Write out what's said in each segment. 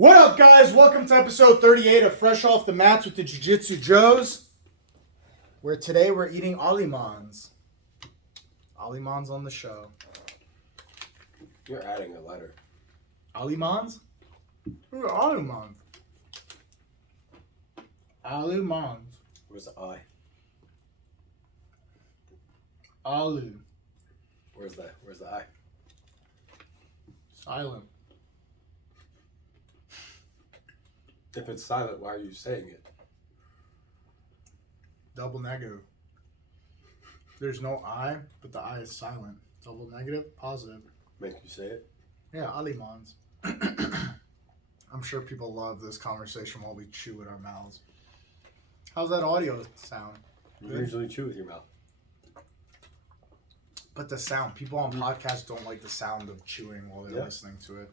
What up, guys? Welcome to episode 38 of Fresh Off the Mats with the Jiu-Jitsu Joes, where today we're eating Alimans. Alimans on the show. You're adding a letter. Alimans? Alimans. Alimans. Where's the I? Alu. Where's the I? Silent. If it's silent, why are you saying it? Double negative. There's no I, but the I is silent. Double negative, positive. Make you say it? Yeah, Alimans. I'm sure people love this conversation while we chew with our mouths. How's that audio sound? You usually chew with your mouth. But the sound, people on podcasts don't like the sound of chewing while they're listening to it.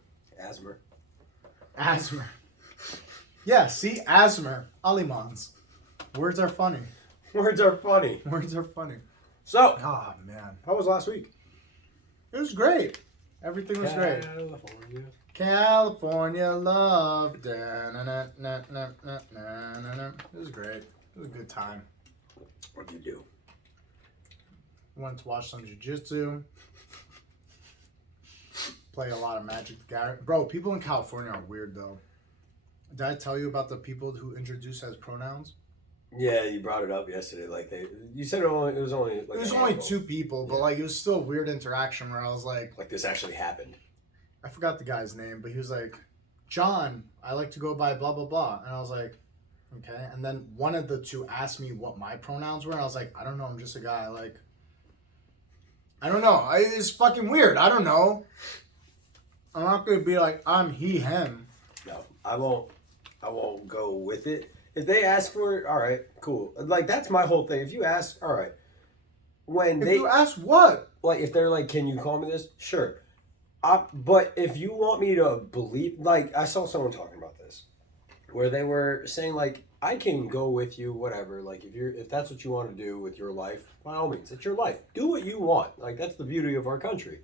Asthma. Yeah, see? Asthma. Alimans. Words are funny. Words are funny. Words are funny. So, Oh, man. how was last week? It was great. Everything was great. California. California love. It was great. It was a good time. What'd you do? Went to watch some jiu-jitsu. Play a lot of Magic the Gathering. Bro, people in California are weird, though. Did I tell you about the people who introduce as pronouns? Yeah, you brought it up yesterday. You said it was only. It was only two people, but it was still a weird interaction where I was like, this actually happened. I forgot the guy's name, but he was like, John, I like to go by blah blah blah, and I was like, okay. And then one of the two asked me what my pronouns were, and I was like, I don't know, I'm just a guy. I don't know. It's fucking weird. I don't know. I'm not gonna be like I'm he him. No, I won't go with it. If they ask for it, all right, cool. That's my whole thing. If you ask, all right. If you ask what? If they're like, can you call me this? Sure. But if you want me to believe, I saw someone talking about this, where they were saying I can go with you, whatever. If that's what you want to do with your life, by all means, it's your life. Do what you want. That's the beauty of our country.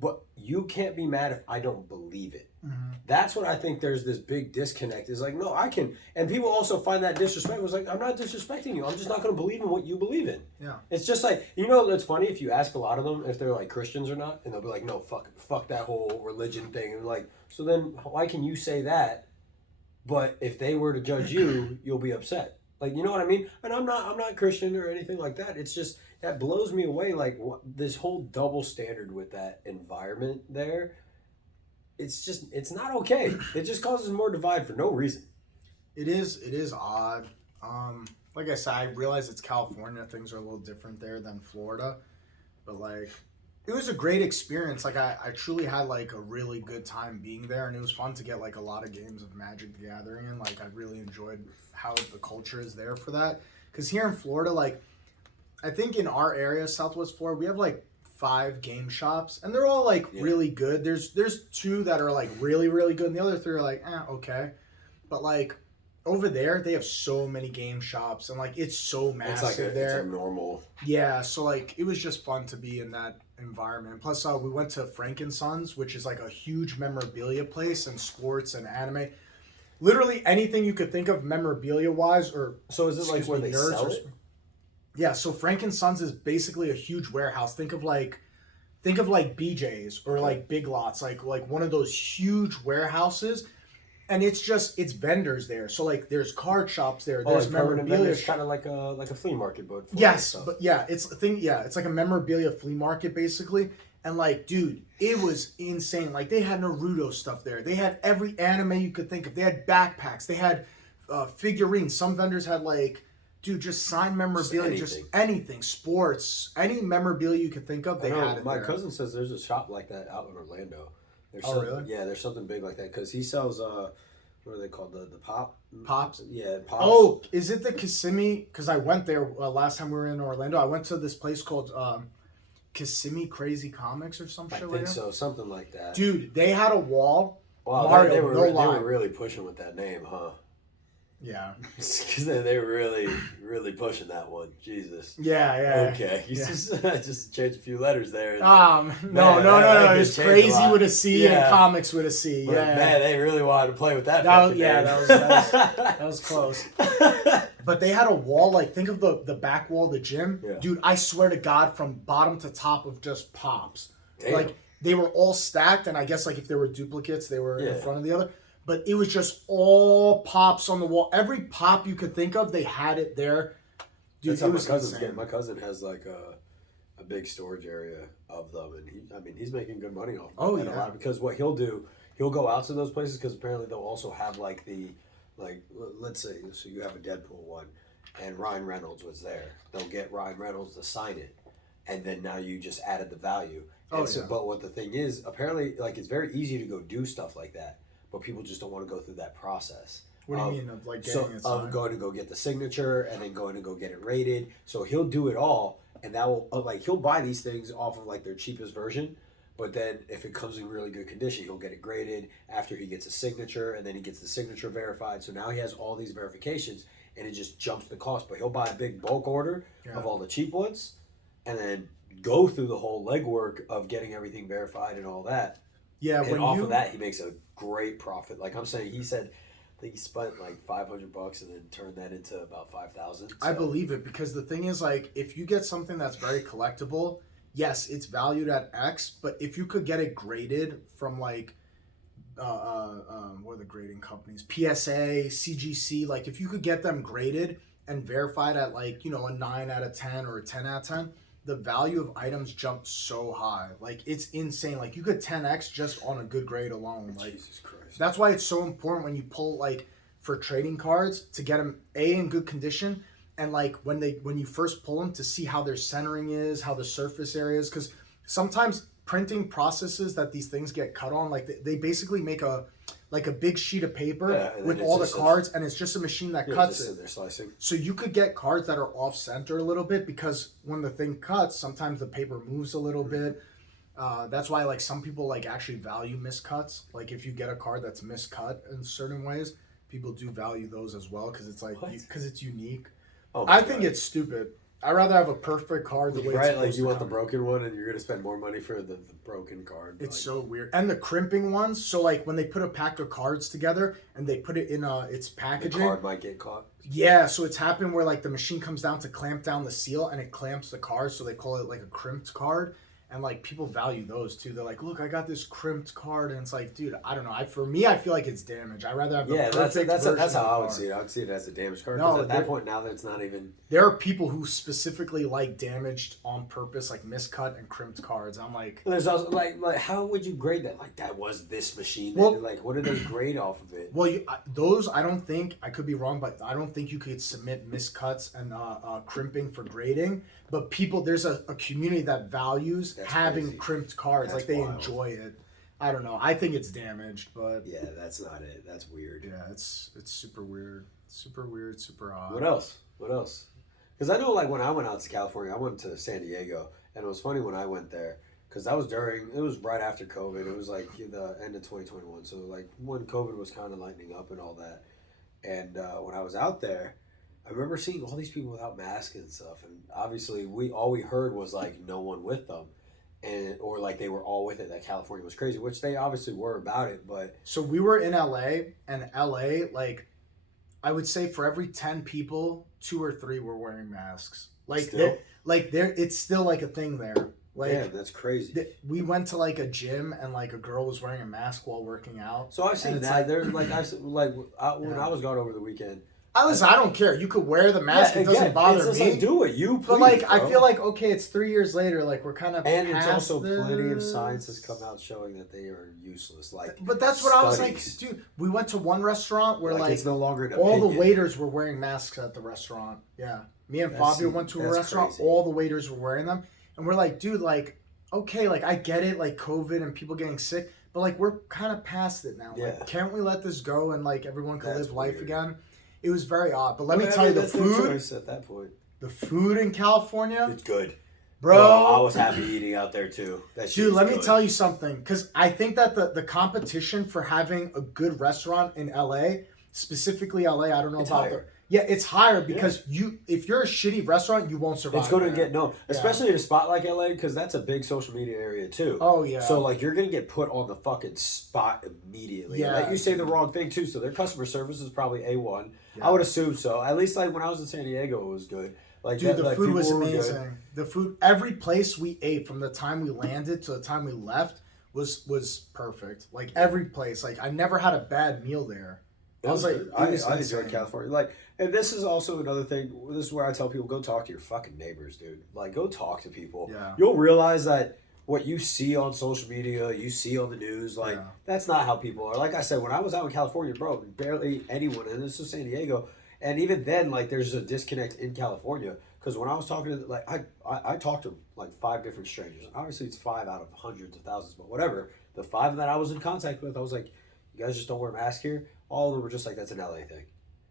But you can't be mad if I don't believe it. Mm-hmm. That's what I think there's this big disconnect. Is no, I can. And people also find that disrespectful. It's I'm not disrespecting you. I'm just not going to believe in what you believe in. Yeah. It's just it's funny if you ask a lot of them if they're Christians or not, and they'll be like, no, fuck that whole religion thing. And so then why can you say that? But if they were to judge you, you'll be upset. You know what I mean? And I'm not Christian or anything like that. It's just that blows me away. This whole double standard with that environment there. It's not okay. It just causes more divide for no reason. It is odd. Like I said, I realize it's California. Things are a little different there than Florida, but it was a great experience. I truly had a really good time being there, and it was fun to get a lot of games of Magic the Gathering, and I really enjoyed how the culture is there for that. Because here in Florida, I think in our area, Southwest Florida, we have 5 game shops, and they're all really good. There's 2 that are really really good, and the other 3 are okay. But over there, they have so many game shops, and it's so massive there. It's a normal. Yeah, so it was just fun to be in that environment. Plus, we went to Frankensons, which is a huge memorabilia place and sports and anime. Literally anything you could think of memorabilia wise, or so is it where they sell it? Yeah, so Frankensons is basically a huge warehouse. Think of BJ's or Big Lots, like one of those huge warehouses. And it's vendors there. So there's card shops there. There's memorabilia. It's kind of like a flea market, but yes, but yeah, it's a thing. Yeah, it's like a memorabilia flea market basically. And dude, it was insane. They had Naruto stuff there. They had every anime you could think of. They had backpacks. They had figurines. Some vendors had dude, just signed memorabilia, just anything, sports, any memorabilia you could think of. They had it. My cousin says there's a shop like that out in Orlando. Really? Yeah, there's something big like that because he sells what are they called, the Pops? Yeah, Pops. Oh, is it the Kissimmee? Because I went there last time we were in Orlando. I went to this place called Kissimmee Crazy Comics or some shit. I think so, something like that. Dude, they had a wall. Wow, Mario, they were really pushing with that name, huh? Yeah. Because they're really, really pushing that one. Jesus. Yeah. Okay. Yeah. Just change a few letters there. No. That It's could change a crazy lot. with a C Yeah. and comics with a C. But, Yeah. man, they really wanted to play with that. That was, fucking yeah, name. that was close. But they had a wall, like, think of the back wall of the gym. Yeah. Dude, I swear to God, from bottom to top of just pops. Damn. Like, they were all stacked, and I guess, like, if there were duplicates, they were in front of the other. But it was just all pops on the wall. Every pop you could think of, they had it there. Dude, That's how it my was cousin's insane. getting. My cousin has like a big storage area of them, and he's making good money off. Oh, and yeah. a lot, because what he'll do, he'll go out to those places because apparently they'll also have like let's say so you have a Deadpool one, and Ryan Reynolds was there. They'll get Ryan Reynolds to sign it, and then now you just added the value. Oh, And so, yeah. But what the thing is, apparently, like it's very easy to go do stuff like that, but people just don't want to go through that process. What do you mean, of, like, getting it Of signed? going to go get the signature and then going to go get it rated. So he'll do it all, and that will he'll buy these things off of like their cheapest version. But then if it comes in really good condition, he'll get it graded after he gets a signature, and then he gets the signature verified. So now he has all these verifications, and it just jumps the cost. But he'll buy a big bulk order of all the cheap ones, and then go through the whole legwork of getting everything verified and all that. Yeah, And off of that, he makes a great profit. Like I'm saying, he said, I think he spent like $500 and then turned that into about 5,000. So. I believe it, because the thing is, like, if you get something that's very collectible, yes, it's valued at X, but if you could get it graded from like what are the grading companies? PSA, CGC, like if you could get them graded and verified at like, a 9 out of 10 or a 10 out of 10, the value of items jumps so high. Like it's insane. Like you could 10X just on a good grade alone. Like Jesus Christ. that's why it's so important when you pull like for trading cards to get them in good condition, and like when you first pull them to see how their centering is, how the surface area is, because sometimes printing processes that these things get cut on, like they basically make a big sheet of paper with all the cards, and it's just a machine that cuts it. They're slicing. So you could get cards that are off center a little bit, because when the thing cuts, sometimes the paper moves a little bit. That's why like some people like actually value miscuts. Like if you get a card that's miscut in certain ways, people do value those as well, because it's like because it's unique. Oh I think it's stupid. I'd rather have a perfect card the way it's right, supposed like you to want the come. broken one, and you're gonna spend more money for the broken card. It's like, so weird. And the crimping ones, so like when they put a pack of cards together and they put it in its the packaging. card might get caught. Yeah, so it's happened where like the machine comes down to clamp down the seal, and it clamps the card, so they call it like a crimped card. And like people value those too. They're like, look, I got this crimped card, and it's like, dude, I don't know. For me, I feel like it's damage. I'd rather have the perfect that's version how of the I would card. see it. I would see it as a damaged card. No, Because at that they're- point, now that it's not even. There are people who specifically like damaged on purpose, like miscut and crimped cards. I'm like, There's also like how would you grade that? Like that was this machine. Well- Like what did they grade off of it? well, those I don't think, I could be wrong, but I don't think you could submit miscuts and crimping for grading. But there's a community that values That's having crazy. crimped cards. That's like they wild. enjoy it. I don't know. I think it's damaged, but Yeah, that's not it. That's weird. yeah, it's super weird, super odd. What else? What else? Because I know, like when I went out to California, I went to San Diego, and it was funny when I went there because it was right after COVID. It was like the end of 2021, so like when COVID was kind of lightening up and all that. And when I was out there, I remember seeing all these people without masks and stuff, and obviously all we heard was like no one with them, or like they were all with it. That California was crazy, which they obviously were about it, but So we were in LA, and LA, like, I would say for every 10 people, 2 or 3 were wearing masks. Like, Still? it's still like a thing there. Like, yeah, that's crazy. we went to like a gym, and like a girl was wearing a mask while working out. So I've seen And it's that. like- There's like when I was gone over the weekend. Listen, I don't care. You could wear the mask. Yeah, It doesn't again, bother it's just me. like, do it. You, But please, like, I bro. feel like, okay, it's 3 years later. Like, we're kind of and it's past also plenty of this. science has come out showing that they are useless. Like, But that's what I was like, studies. dude. We went to one restaurant where like it's no longer an all the opinion. waiters were wearing masks at the restaurant. Yeah, me and Fabio went to a that's restaurant. crazy. All the waiters were wearing them, and we're like, dude, like, okay, like I get it, like COVID and people getting sick, but like we're kind of past it now. Yeah. Like, can't we let this go and like everyone can That's live life weird. again? It was very odd. But let me I tell mean, you, the that's their food, choice at that point. the food in California, It's good, bro. I was happy eating out there too. That shit Dude, was let me good. tell you something, because I think that the competition for having a good restaurant in LA specifically LA. I don't know It's about higher. yeah, it's higher because if you're a shitty restaurant, you won't survive. It's going to there. get known, especially in a spot like LA, because that's a big social media area too. Oh yeah. So like you're gonna get put on the fucking spot immediately. Yeah. Like you say the wrong thing too, so their customer service is probably A1. Yeah. I would assume so. At least like when I was in San Diego, it was good. Like Dude, the like, food people was were good. amazing. The food, every place we ate from the time we landed to the time we left was perfect. Like every place, like I never had a bad meal there. I was like, it I was enjoyed insane. California. Like, and this is also another thing. This is where I tell people, go talk to your fucking neighbors, dude. Like, go talk to people. Yeah. You'll realize that what you see on social media, you see on the news, like Yeah. that's not how people are. Like I said, when I was out in California, bro, barely anyone, and this is San Diego, and even then, like, there's a disconnect in California. Because when I was talking to, like, I talked to like 5 different strangers. Obviously, it's 5 out of hundreds of thousands, but whatever. The 5 that I was in contact with, I was like, you guys just don't wear masks here? All of them were just like, that's an LA thing.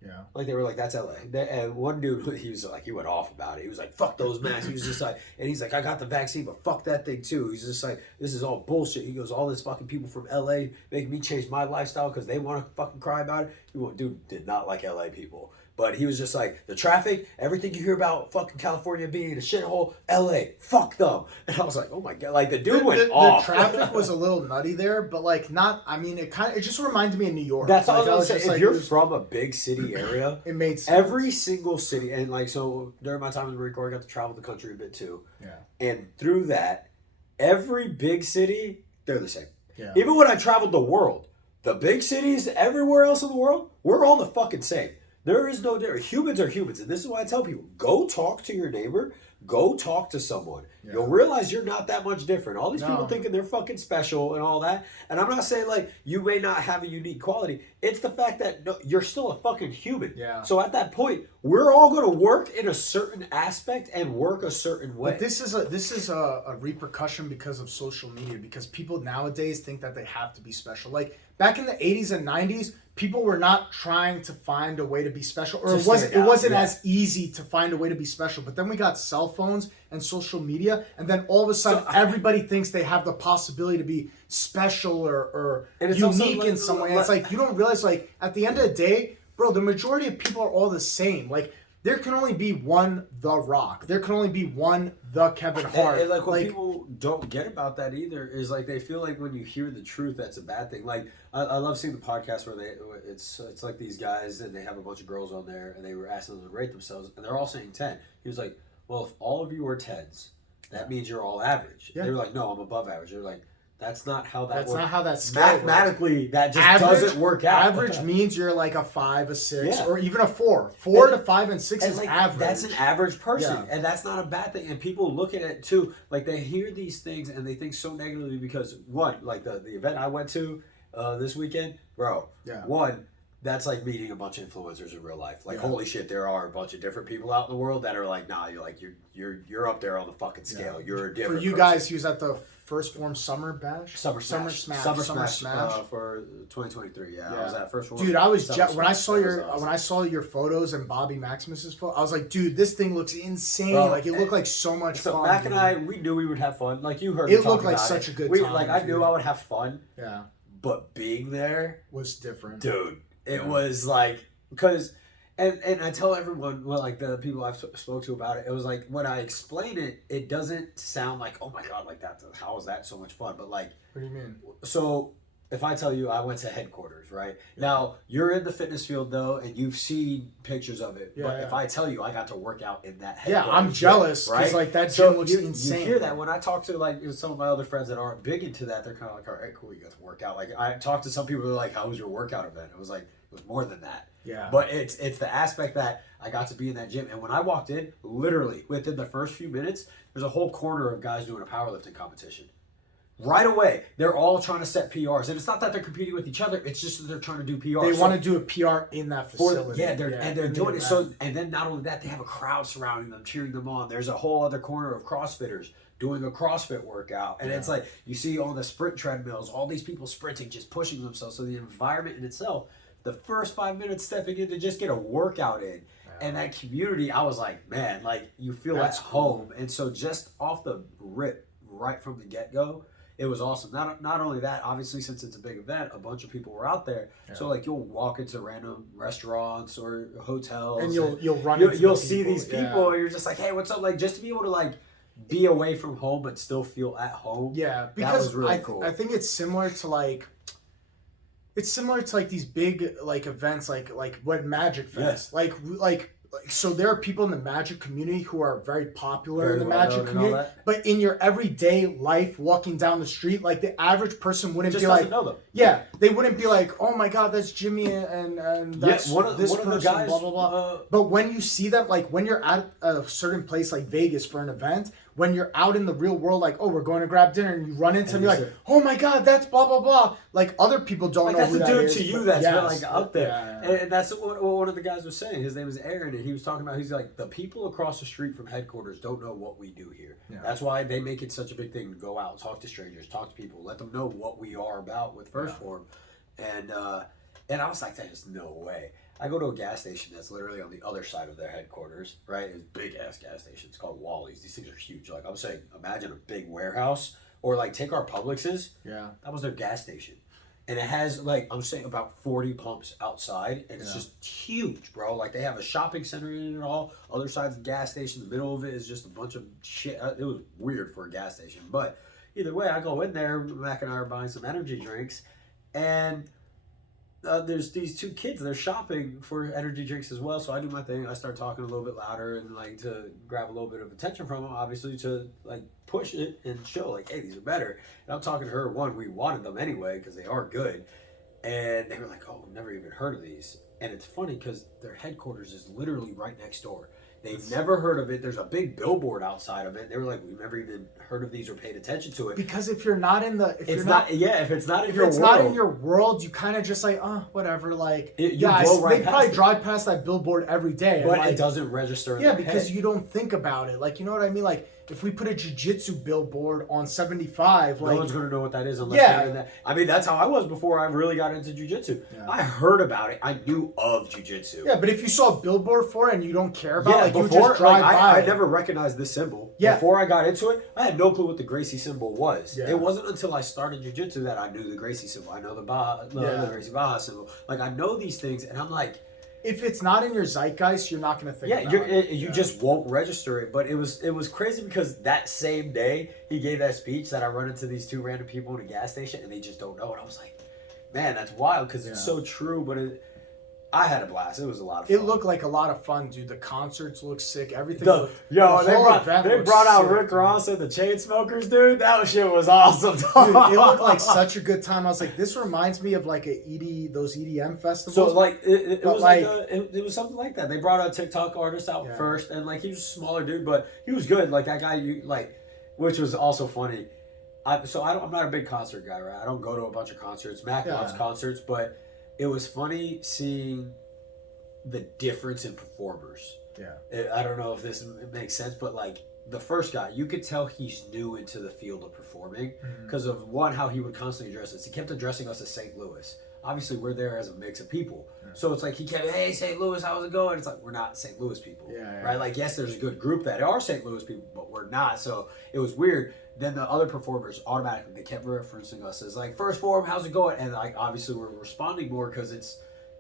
Yeah. Like, they were like, that's LA. And one dude, he was like, he went off about it. He was like, fuck those masks. He was just like, and he's like, I got the vaccine, but fuck that thing too. He's just like, this is all bullshit. He goes, all this fucking people from LA make me change my lifestyle because they want to fucking cry about it. Dude did not like LA people. But he was just like, the traffic, everything you hear about fucking California being a shithole, LA, fuck them. And I was like, oh my God. Like, the dude went off. The traffic was a little nutty there, but like not. I mean, it just reminded me of New York. That's all Like, I was saying. just If like, you're it was- from a big city area, it made sense. every single city, and like, so during my time in the Marine Corps, I got to travel the country a bit too. Yeah. And through that, every big city, they're the same. Yeah. Even when I traveled the world, the big cities everywhere else in the world, we're all the fucking same. There is no difference. Humans are humans. And this is why I tell people, go talk to your neighbor. Go talk to someone. Yeah. You'll realize you're not that much different. All these people No. thinking they're fucking special and all that. And I'm not saying like you may not have a unique quality. It's the fact that no, you're still a fucking human. Yeah. So at that point, we're all going to work in a certain aspect and work a certain way. But this is a repercussion because of social media, because people nowadays think that they have to be special. Like back in the 80s and 90s, people were not trying to find a way to be special, or To it wasn't stand out, yeah. as easy to find a way to be special. But then we got cell phones and social media, and then all of a sudden everybody thinks they have the possibility to be special or And it's also unique like- in some way. And it's like you don't realize, like, at the end of the day, bro, the majority of people are all the same. Like there can only be one The Rock. There can only be one The Kevin Hart. And like what people don't get about that either is like they feel like when you hear the truth, that's a bad thing. Like I love seeing the podcast where it's like these guys and they have a bunch of girls on there and they were asking them to rate themselves and they're all saying 10. He was like, well, if all of you are 10s, that means you're all average. Yeah. They were like, no, I'm above average. They're like, that's not how that That's works. not how that scale works. Mathematically, that just doesn't work out. Average means you're like a 5, a 6, Yeah. or even a 4. 4 to 5 and 6 And is like, average. that's an average person, Yeah. and that's not a bad thing. And people look at it too, like they hear these things and they think so negatively because one, like the event I went to this weekend, bro. Yeah. One, that's like meeting a bunch of influencers in real life. Like Yeah. holy shit, there are a bunch of different people out in the world that are like, nah, you're up there on the fucking scale. Yeah. You're a For different. you person. guys, he was at the First Form Summer Bash? Summer Smash. Summer Smash. For 2023. Yeah, I Yeah. was at First Form. Dude, I was Summer when I Smash. saw That your was awesome. when I saw your photos and Bobby Maximus's photo, I was like, dude, this thing looks insane. Bro, like it looked like so much So fun. Mac and dude. I, we knew we would have fun. Like you heard, It me talk looked like about such it. a good We, time, like I knew dude. I would have fun, Yeah, but being there, was different. dude, it Yeah. was like because, and I tell everyone, well, like the people I've spoke to about it, it was like when I explain it, it doesn't sound like oh my god, like that. How is that so much fun? But like, What do you mean? so if I tell you I went to headquarters, right? Now you're in the fitness field though, and you've seen pictures of it. Yeah, but yeah. if I tell you I got to work out in that Yeah, headquarters, I'm jealous because right? like that So gym looks you insane. hear that when I talk to like some of my other friends that aren't big into that, they're kind of like, all right, cool, you got to work out. Like I talked to some people who are like, how was your workout event? It was like it was more than that. Yeah. But it's the aspect that I got to be in that gym, and when I walked in, literally within the first few minutes, there's a whole corner of guys doing a powerlifting competition. Right away, they're all trying to set PRs, and it's not that they're competing with each other; it's just that they're trying to do PRs. They So- want to do a PR in that for facility. yeah, they're in the doing it. event. So and then not only that, they have a crowd surrounding them, cheering them on. There's a whole other corner of CrossFitters doing a CrossFit workout, and it's like you see on the sprint treadmills, all these people sprinting, just pushing themselves. So the environment in itself, the first 5 minutes stepping in to just get a workout in, and that community, I was like, man, like you feel That's at cool. home. And so just off the rip, right from the get go. it was awesome. Not only that, obviously since it's a big event, a bunch of people were out there. Yeah. So like you'll walk into random restaurants or hotels, And you'll run. you'll see these people, Yeah. and you're just like, hey, what's up? Like just to be able to like be away from home but still feel at home. Yeah, because was really cool. I think it's similar to like. It's similar to like these big like events like what Magic Fest like so there are people in the Magic community who are very popular Very in the well Magic known and all community, that. but in your everyday life walking down the street, like the average person wouldn't Just be doesn't like, know them. yeah, they wouldn't be like, oh my god, that's Jimmy and that's One of this the person, guys, blah blah blah. But when you see them, like when you're at a certain place like Vegas for an event, when you're out in the real world, like, oh, we're going to grab dinner, and you run into them, you're like, oh my god, that's blah blah blah. Like other people don't like know that's who a that dude is, to you but that's yes, been like up there, yeah. and that's what one of the guys was saying. His name is Aaron, and he was talking about he's like the people across the street from headquarters don't know what we do here. Yeah. That's why they make it such a big thing to go out, talk to strangers, talk to people, let them know what we are about with First Form, and I was like, there's no way. I go to a gas station that's literally on the other side of their headquarters, right? It's a big ass gas station. It's called Wally's. These things are huge. Like I'm saying, imagine a big warehouse, or like take our Publix's. Yeah. That was their gas station. And it has like I'm saying about 40 pumps outside, and it's just huge, bro. Like they have a shopping center in it all. Other side's the gas station. The middle of it is just a bunch of shit. It was weird for a gas station, but either way, I go in there. Mac and I are buying some energy drinks, and there's these two kids. They're shopping for energy drinks as well. So I do my thing. I start talking a little bit louder and like to grab a little bit of attention from them, obviously to like push it and show like, hey, these are better. And I'm talking to her. One, we wanted them anyway because they are good, and they were like, oh, never even heard of these. And it's funny because their headquarters is literally right next door. They've never heard of it. There's a big billboard outside of it. They were like, we've never even heard of these or paid attention to it. Because if you're not in the, If it's not in your world, not in your world, you kind of just like, oh, whatever. Like, You yeah, blow right they past probably it. drive past that billboard every day. but and like, it doesn't register in yeah, their because head. you don't think about it. Like, you know what I mean? Like, if we put a jiu-jitsu billboard on 75, No like, one's going to know what that is unless Yeah. they're in that. I mean, that's how I was before I really got into jiu-jitsu. Yeah. I heard about it. I knew of jiu-jitsu. yeah, but if you saw a billboard for it and you don't care about it, like, you before, just drive like, by. I never recognized this symbol. Yeah. Before I got into it, I had no clue what the Gracie symbol was. Yeah. It wasn't until I started jiu-jitsu that I knew the Gracie symbol. I know the Yeah. Gracie Baja symbol. Like, I know these things, and I'm like, If it's not in your zeitgeist, you're not going to think about it. you just won't register it. But it was crazy because that same day he gave that speech that I run into these two random people in a gas station and they just don't know. And I was like, man, that's wild because it's so true. But I had a blast. It was a lot of fun. It looked like a lot of fun, dude. The concerts looked sick. Everything The, looked... yo, the they whole brought, event they looked brought out sick, Rick dude. Ross and the Chainsmokers, dude. That shit was awesome. Dude, it looked like such a good time. I was like, this reminds me of like those EDM festivals. So like it But, was like it was something like that. They brought a TikTok artist out Yeah. first, and like he was a smaller dude, but he was good. Like that guy, which was also funny. I'm not a big concert guy, right? I don't go to a bunch of concerts. Mac loves concerts, but it was funny seeing the difference in performers. Yeah. I don't know if this makes sense, but like the first guy, you could tell he's new into the field of performing because of one, how he would constantly address us. He kept addressing us as St. Louis. Obviously, we're there as a mix of people. So it's like he kept, hey, St. Louis, how's it going? It's like, we're not St. Louis people, right? Like, yes, there's a good group that are St. Louis people, but we're not. So it was weird. Then the other performers, automatically, they kept referencing us as like, First Form, how's it going? And like, obviously, we're responding more because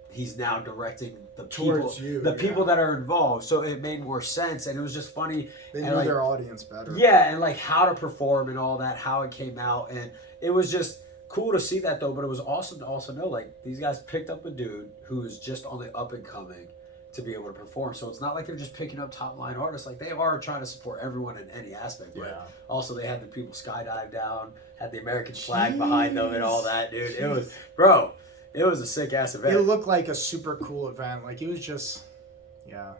he's now directing the people, Towards you, people that are involved. So it made more sense, and it was just funny. They and knew like, their audience better. yeah, and like how to perform and all that, how it came out, and it was just cool to see that though. But it was awesome to also know like these guys picked up a dude who's just on the up and coming to be able to perform. So it's not like they're just picking up top line artists. Like they are trying to support everyone in any aspect. But also they had the people skydive down, had the American flag behind them and all that, dude. It was, bro. It was a sick ass event. It looked like a super cool event. Like it was just,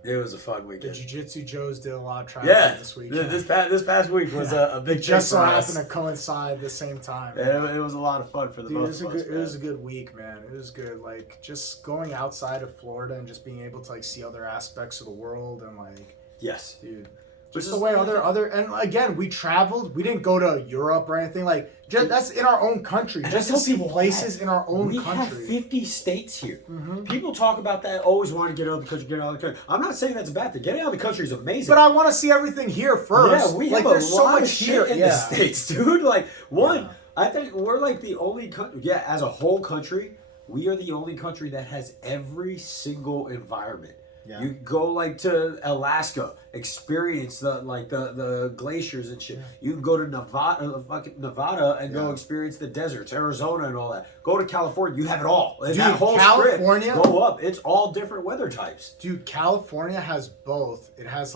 It was a fun The weekend. Jiu-Jitsu Joes did a lot of traveling this weekend. This past week was a big It just thing so for happened us. to coincide at the same time. And it was a lot of fun for the Dude, most of us. it was a good week, man. It was good. Like just going outside of Florida and just being able to like see other aspects of the world and like, Yes. dude. Which Just is the way like- other and again we traveled. We didn't go to Europe or anything like. Just, that's in our own country. And Just I to tell see people places that in our own we country. have 50 states here. Mhm. People talk about that, always want to get out of the country, get out of the country. I'm not saying that's a bad thing. Getting out of the country is amazing. But I want to see everything here first. Yeah, we like have there's a so lot much of shit here in the States, dude. Like, one, I think we're like the only country. Yeah, as a whole country, we are the only country that has every single environment. Yeah. You go like to Alaska, experience the glaciers and shit. Yeah. You can go to Nevada and go Yeah. experience the deserts, Arizona and all that. Go to California, you have it all. And Dude, that whole California- strip, go up. It's all different weather types. Dude, California has both. It has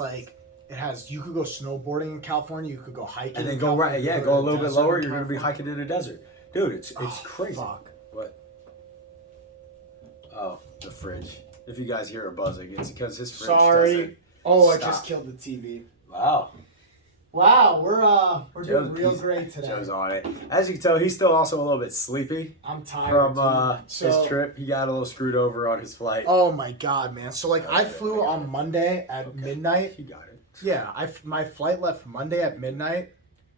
you could go snowboarding in California, you could go hiking. And then in go California, right, you yeah, could go a to the little bit desert lower. in You're gonna be California. hiking in a desert, dude. It's Oh, crazy. fuck. What? Oh, the fridge. If you guys hear a buzzing, it's because his fridge. Sorry. Oh, I Stop. just killed the TV. Wow. Wow, we're doing Joe's- real he's- great today. Joe's on it. As you can tell, he's still also a little bit sleepy I'm tired. from dude. his trip. He got a little screwed over on his flight. Oh my god, man! So like, I Okay, flew I got on it. Monday at Okay. midnight. He got it. Yeah, my flight left Monday at midnight.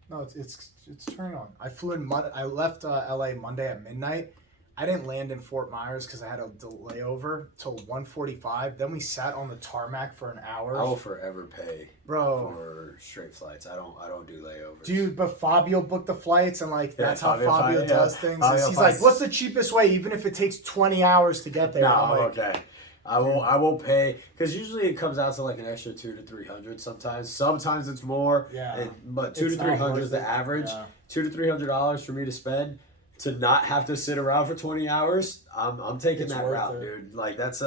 No, it's turned on. I flew in I left LA Monday at midnight. I didn't land in Fort Myers because I had a delay over till 1:45. Then we sat on the tarmac for an hour. I will forever pay Bro, for straight flights. I don't do layovers. dude, but Fabio booked the flights and like Yeah, that's how Fabio, Fabio does yeah. things. Fabio He's like, finds- "What's the cheapest way, even if it takes 20 hours to get there?" No, I'm like, okay. I will pay because usually it comes out to like an extra 200 to 300 sometimes. Sometimes it's more. Yeah. But 200 It's to not 300 worth is the it. average. Yeah. $200 to $300 for me to spend to not have to sit around for 20 hours. I'm taking It's that worth route, it. dude. Like that's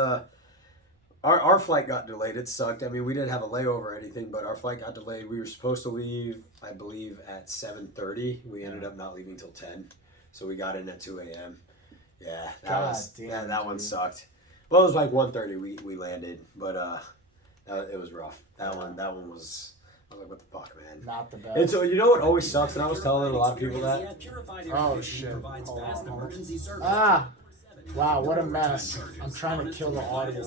our flight got delayed. It sucked. I mean, we didn't have a layover or anything, but our flight got delayed. We were supposed to leave, I believe, at 7:30. We ended up not leaving till 10, so we got in at 2 a.m. Yeah, God damn, that one dude. sucked. Well, it was like 1:30 we landed, but it was rough. That one was. I was like, what the fuck, man? not the best. And so you know what always sucks, and I was telling a lot of people that. Oh shit! Hold on, hold on. Ah! Wow, what a mess. I'm trying to kill the audio.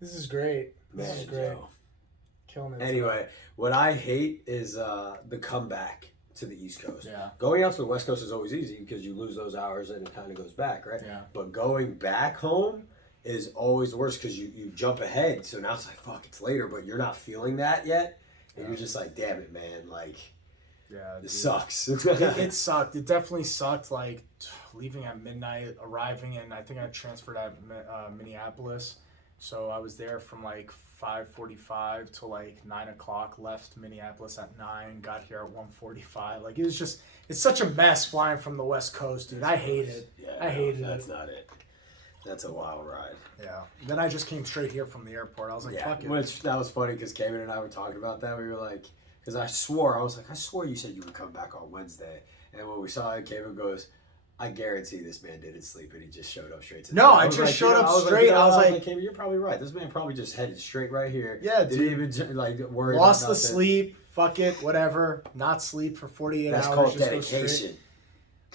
This is great. This is Man, great. Joe. Killing it. Anyway, what I hate is the comeback to the East Coast. Yeah. Going out to the West Coast is always easy because you lose those hours and it kind of goes back, right? Yeah. But going back home is always the worst because you jump ahead. So now it's like, fuck, it's later, but you're not feeling that yet. And you're just like, damn it, man. Like, Yeah. this dude. sucks. It sucked. It definitely sucked. Like leaving at midnight, arriving, and I think I transferred at Minneapolis, so I was there from like 5:45 to like 9 o'clock. Left Minneapolis at 9. Got here at 1:45. Like it was just, it's such a mess flying from the West Coast, dude. I hate it. Yeah, I hated That's it. not it. That's a wild ride. Yeah. Then I just came straight here from the airport. I was like, Yeah, fuck it. which that was funny because Cayman and I were talking about that. We were like, because I swore you said you would come back on Wednesday. And when we saw it, Cayman goes, I guarantee this man didn't sleep and he just showed up straight to No, the I was just like, showed up I was straight. Like, I was like, Cayman, you're probably right. This man probably just headed straight right here. Yeah, Didn't even like worry lost about the nothing. sleep. Fuck it. Whatever. Not sleep for 48 That's hours. called just go straight. dedication.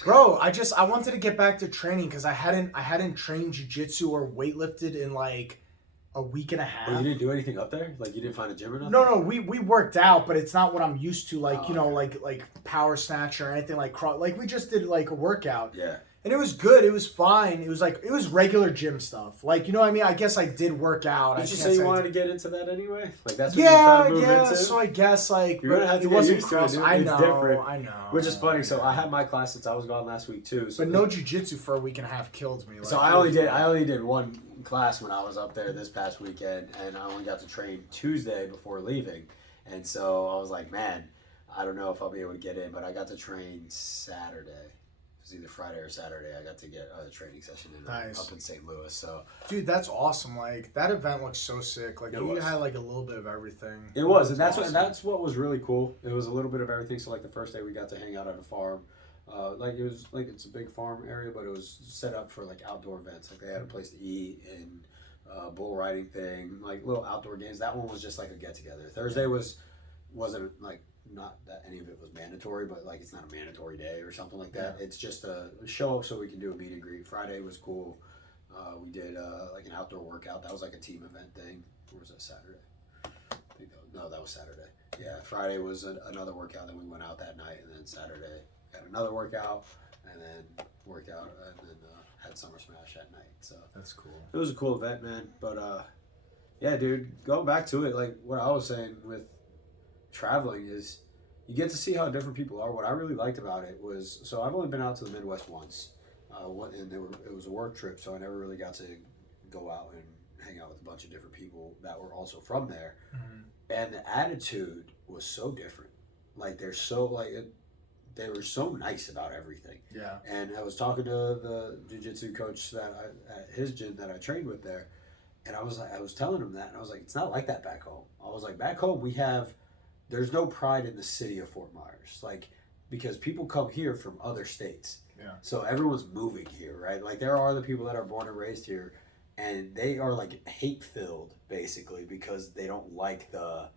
Bro, I wanted to get back to training because I hadn't trained jiu-jitsu or weightlifted in like a week and a half. Well, you didn't do anything up there? Like you didn't find a gym or nothing? No, we worked out, but it's not what I'm used to. Like Oh, you know, okay. like power snatch or anything like like we just did like a workout, Yeah. and it was good. It was fine. It was regular gym stuff. Like you know what I mean. I guess I did work out. I Did you can't say you say- wanted to get into that anyway? Like that's what you're trying to move Yeah. into? So I guess like You're gonna have to it get wasn't used to it, cross. dude. I It's know, different. I know. Which is funny. So I had my class since I was gone last week too. So But no jujitsu for a week and a half killed me. Like, So I only did one class when I was up there this past weekend, and I only got to train Tuesday before leaving, and so I was like, man, I don't know if I'll be able to get in, but I got to train Saturday. It was either Friday or Saturday. I got to get a training session in Nice. up in St. Louis. So Dude, that's awesome. Like that event looks so sick. Like It you was. had like a little bit of everything. it was, and awesome. that's what was really cool. It was a little bit of everything. So like the first day we got to hang out at a farm. It's a big farm area, but it was set up for like outdoor events. Like they had a place to eat and bull riding thing, like little outdoor games. That one was just like a get together. Thursday wasn't like not that any of it was mandatory, but like it's not a mandatory day or something like that. Yeah. It's just a show up so we can do a meet and greet. Friday was cool. We did like an outdoor workout. That was like a team event thing. Or was that Saturday? That was Saturday. Yeah, Friday was another workout. Then we went out that night, and then Saturday had another workout, and then had Summer Smash at night. So That's cool. it was a cool event, man. But yeah, dude, going back to it, like what I was saying with traveling is you get to see how different people are. What I really liked about it was, so I've only been out to the Midwest once, and it was a work trip, so I never really got to go out and hang out with a bunch of different people that were also from there. And the attitude was so different. Like they're so they were so nice about everything. Yeah. And I was talking to the jiu-jitsu coach at his gym that I trained with there, and I was telling him that, and I was like, it's not like that back home. I was like, back home there's no pride in the city of Fort Myers, like, because people come here from other states. Yeah. So everyone's moving here, right? Like there are the people that are born and raised here, and they are like hate filled basically because they don't like the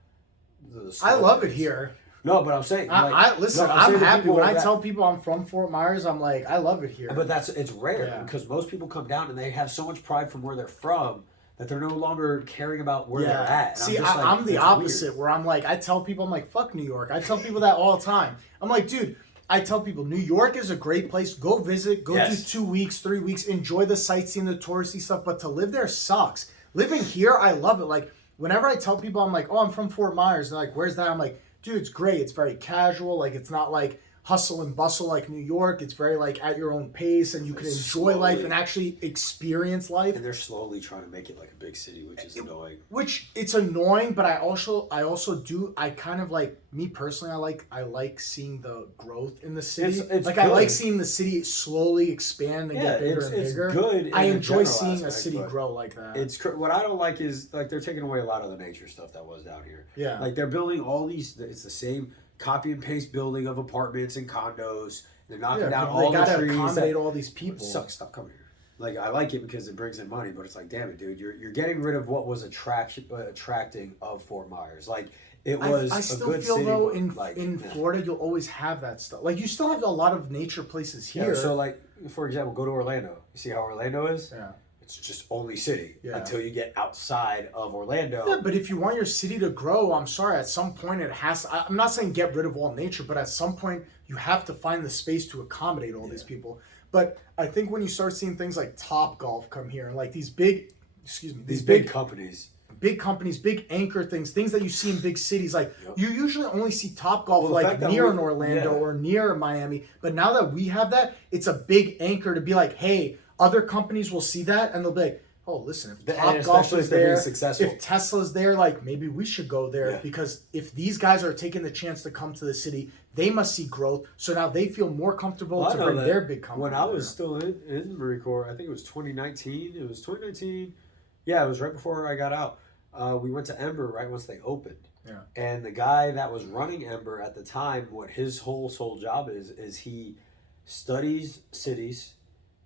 I love it slogans. here. No, but I'm saying, I listen. no, I'm I'm saying the happy people when I that- tell people I'm from Fort Myers. I'm like, I love it here. But it's rare Yeah. because most people come down and they have so much pride from where they're from that they're no longer caring about where they're at. And See, just like, I'm the it's opposite, weird. where I'm like, I tell people, I'm like, fuck New York. I tell people that all the time. I'm like, dude, I tell people, New York is a great place. Go visit. Go Yes. do 2 weeks, 3 weeks. Enjoy the sightseeing, the touristy stuff. But to live there sucks. Living here, I love it. Like, whenever I tell people, I'm like, oh, I'm from Fort Myers. They're like, where's that? I'm like, dude, it's great. It's very casual. Like, it's not like hustle and bustle like New York. It's very like at your own pace, and you can enjoy life Slowly. and actually experience life. And they're slowly trying to make it like a big city, which is annoying. Which it's annoying, but I also do. I kind of like, me personally. I like seeing the growth in the city. It's like I like good. seeing the city slowly expand and Yeah, get bigger and it's bigger. good in I a enjoy general seeing a aspect, city but grow like that. What I don't like is like they're taking away a lot of the nature stuff that was down here. Yeah. Like they're building all these. It's the same copy and paste building of apartments and condos. They're knocking down they all the gotta trees. accommodate all these people. Sucks. Stop coming here. Like I like it because it brings in money, but it's like, damn it, dude, you're getting rid of what was attracting of Fort Myers. Like it was I still a good feel city, though but, in like, Florida you'll always have that stuff. Like you still have a lot of nature places here. Yeah, so like for example, go to Orlando. You see how Orlando is? yeah. It's just only city Yeah. until you get outside of Orlando. Yeah, but if you want your city to grow, I'm sorry, at some point it has to, I'm not saying get rid of all nature, but at some point you have to find the space to accommodate all these people. But I think when you start seeing things like Top Golf come here and like these big, These big companies. big companies, big anchor things that you see in big cities, like Yep. you usually only see Top Golf Well, the like fact that near we- an Orlando yeah. or near Miami. But now that we have that, it's a big anchor to be like, hey, other companies will see that and they'll be like, oh, listen, if And Top especially Golf if is they're being there, successful. if Tesla's there, like maybe we should go there Yeah. because if these guys are taking the chance to come to the city, they must see growth. So now they feel more comfortable Well, I to know bring that their big company. When I was there. still in the Marine Corps, I think it was 2019. It was 2019. Yeah, it was right before I got out. We went to Ember right once they opened. Yeah. And the guy that was running Ember at the time, what his whole sole job is he studies cities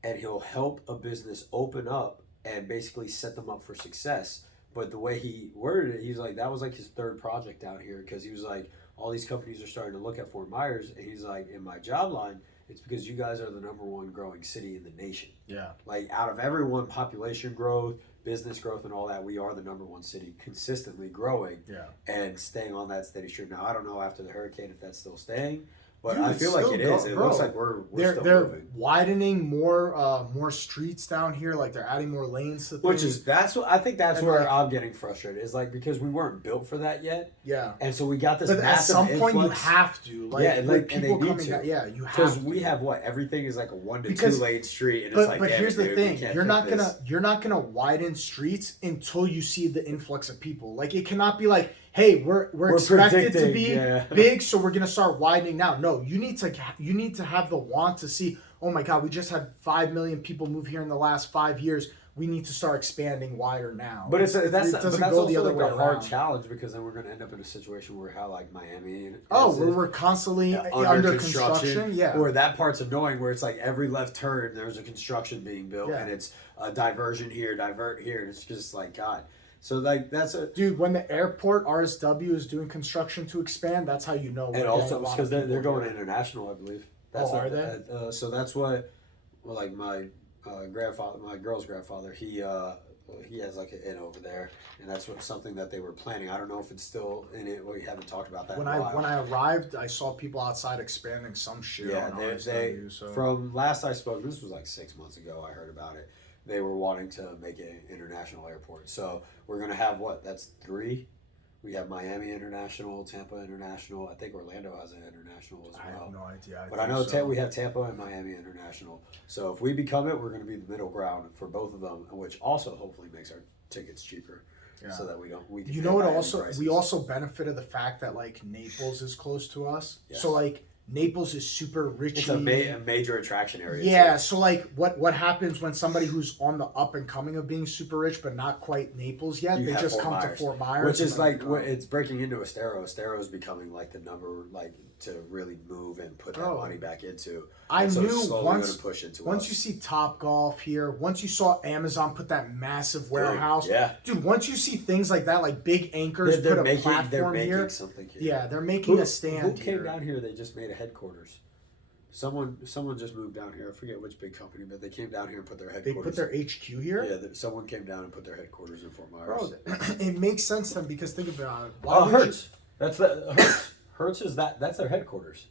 and he'll help a business open up and basically set them up for success. But the way he worded it, he's like, that was like his third project out here because he was like, all these companies are starting to look at Fort Myers. And he's like, in my job line, it's because you guys are the #1 growing city in the nation. Yeah. Like out of everyone, population growth, business growth, and all that, we are the #1 city consistently growing Yeah. and staying on that steady stream. Now I don't know after the hurricane if that's still staying, but Dude, I it's feel like still it is. It bro, looks like we're They're still they're moving. widening more streets down here. Like they're adding more lanes to Which things. is that's what I think that's And where like- I'm getting frustrated is like because we weren't built for that yet, yeah. and so we got this But at massive some point you influx. have to. Like, Yeah, and like like- and people they need coming to. down. Yeah, you have Because to. we have what everything is like a 1 to Because- 2 lane street, and But it's like, but damn here's it, the dude, we thing: can't you're fit not this. gonna widen streets until you see the influx of people. Like it cannot be like, hey, we're expected to predicting, be yeah. big, so we're gonna start widening now. No, you need to have the want to see. Oh my God, we just had 5 million people move here in the last 5 years. We need to start expanding wider now. But it doesn't go the other way like a hard around. challenge because then we're going to end up in a situation where how like Miami. Oh, is- where we're constantly Yeah, under construction. Yeah. Where that part's annoying, where it's like every left turn there's a construction being built, Yeah. and it's a diversion here, divert here, and it's just like God. So like that's a Dude, when the airport RSW is doing construction to expand, that's how you know. and we're also getting a lot because of they're people going here. international, I believe. Oh, are they? So that's what, well, like my grandfather, my girl's grandfather, he has like an inn over there, and that's something that they were planning. I don't know if it's still in it. We haven't talked about that. When in a while. when I arrived, I saw people outside expanding some shit. Yeah, on they RSW, so. from last I spoke, this was like 6 months ago. I heard about it. They were wanting to make it an international airport. So we're gonna have what? That's 3. We have Miami International, Tampa International. I think Orlando has an international as I have well. no idea. But I know we have Tampa and Miami International. So if we become it, we're going to be the middle ground for both of them, which also hopefully makes our tickets cheaper, so that we don't. We You know what? Also, we also benefit of the fact that like Naples is close to us. Yes. So like Naples is super rich. It's a major attraction area. Yeah. too. So like, what happens when somebody who's on the up and coming of being super rich, but not quite Naples yet? You They have just Fort come Myers, to Fort Myers, which and is then like they go. it's breaking into Estero. Estero is becoming like the number to really move and put that Bro, money back into. I And so knew it's slowly once gonna push into once us. you see Top Golf here, once you saw Amazon put that massive warehouse, yeah. dude. Once you see things like that, like big anchors They're put a making platform here. something here. Yeah, they're making Who, a stand who here. came down here? They just made a headquarters. Someone just moved down here. I forget which big company, but they came down here and put their They headquarters. put their HQ here. Yeah, someone came down and put their headquarters in Fort Myers. Bro, it makes sense then because think about it. Why Oh, would you- Hertz. That's the Hertz. Hertz is that's their headquarters.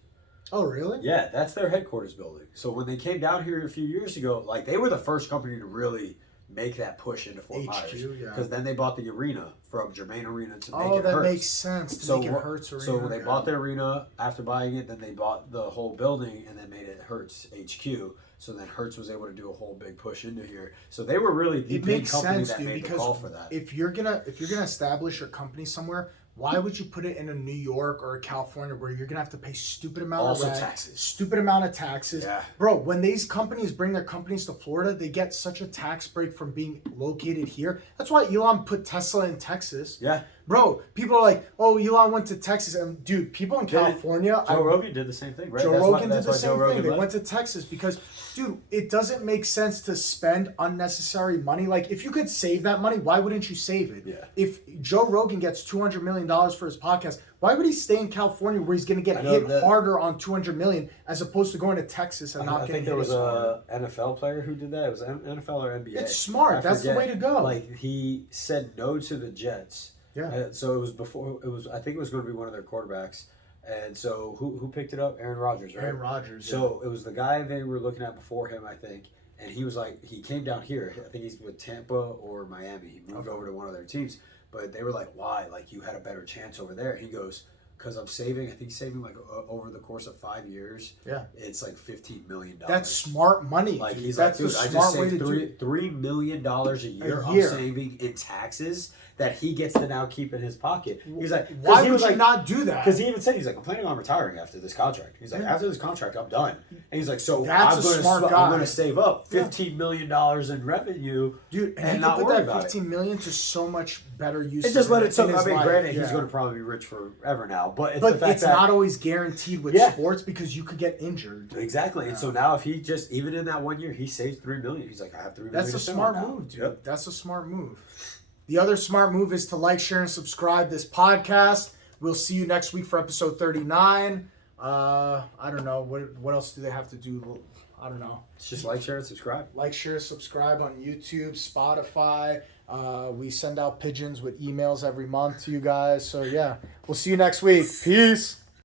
Oh, really? Yeah, that's their headquarters building. So when they came down here a few years ago, like they were the first company to really make that push into Fort Myers. yeah. Because then they bought the arena from Germain Arena to make Oh, it that Hertz. makes sense to make it Hertz Arena. So they yeah. bought the arena after buying it. Then they bought the whole building and then made it Hertz HQ. So then Hertz was able to do a whole big push into here. So they were really the It big makes company sense, that dude, made the because call for that. if you're gonna establish a company somewhere, why would you put it in a New York or a California where you're gonna have to pay stupid amount Also of rent, taxes. stupid amount of taxes? Yeah. Bro, when these companies bring their companies to Florida, they get such a tax break from being located here. That's why Elon put Tesla in Texas. Yeah. Bro, people are like, "Oh, Elon went to Texas," and dude, people in California, Joe Rogan did the same thing, right? Joe That's Rogan why did the Joe same Rogan thing. They left. went to Texas because, dude, it doesn't make sense to spend unnecessary money. Like, if you could save that money, why wouldn't you save it? Yeah. If Joe Rogan gets $200 million for his podcast, why would he stay in California where he's going to get know hit that- harder on $200 million as opposed to going to Texas and not I getting think there hit was as hard? a NFL player who did that. It was NFL or NBA. It's smart. I That's the forget. way to go. Like he said no to the Jets. Yeah. So it was before. It was. I think it was going to be one of their quarterbacks. And so who picked it up? Aaron Rodgers, right? Aaron Rodgers. So it was the guy they were looking at before him, I think. And he was like, he came down here. I think he's with Tampa or Miami. He moved over to one of their teams. But they were like, why? Like, you had a better chance over there. He goes, because I'm saving, I think he's saving like over the course of 5 years. Yeah. It's like $15 million. That's smart money. Like, dude. he's That's like, the dude, I smart just way saved to do it. $3 million a year. I'm year. saving in taxes that he gets to now keep in his pocket. He's like, Why he would was you like, not do that? because he even said, he's like, I'm planning on retiring after this contract. He's like, after this contract, I'm done. And he's like, so That's I'm a going smart to guy. I'm going to save up $15 million in revenue, Dude, and he not could put worry that about it. $15 million to so much better use. And just let it. So in I his mean, life. granted, Yeah. he's going to probably be rich forever now, but it's But the fact it's that not always guaranteed with Yeah. sports because you could get injured. exactly. And so now, if he just even in that 1 year, he saves $3 million. He's like, I have $3 million. That's a to spend smart now. move, dude. Yep. That's a smart move. The other smart move is to like, share, and subscribe this podcast. We'll see you next week for episode 39. I don't know. What else do they have to do? I don't know. It's just like, share, and subscribe. Like, share, subscribe on YouTube, Spotify. We send out pigeons with emails every month to you guys. So, yeah. We'll see you next week. Peace.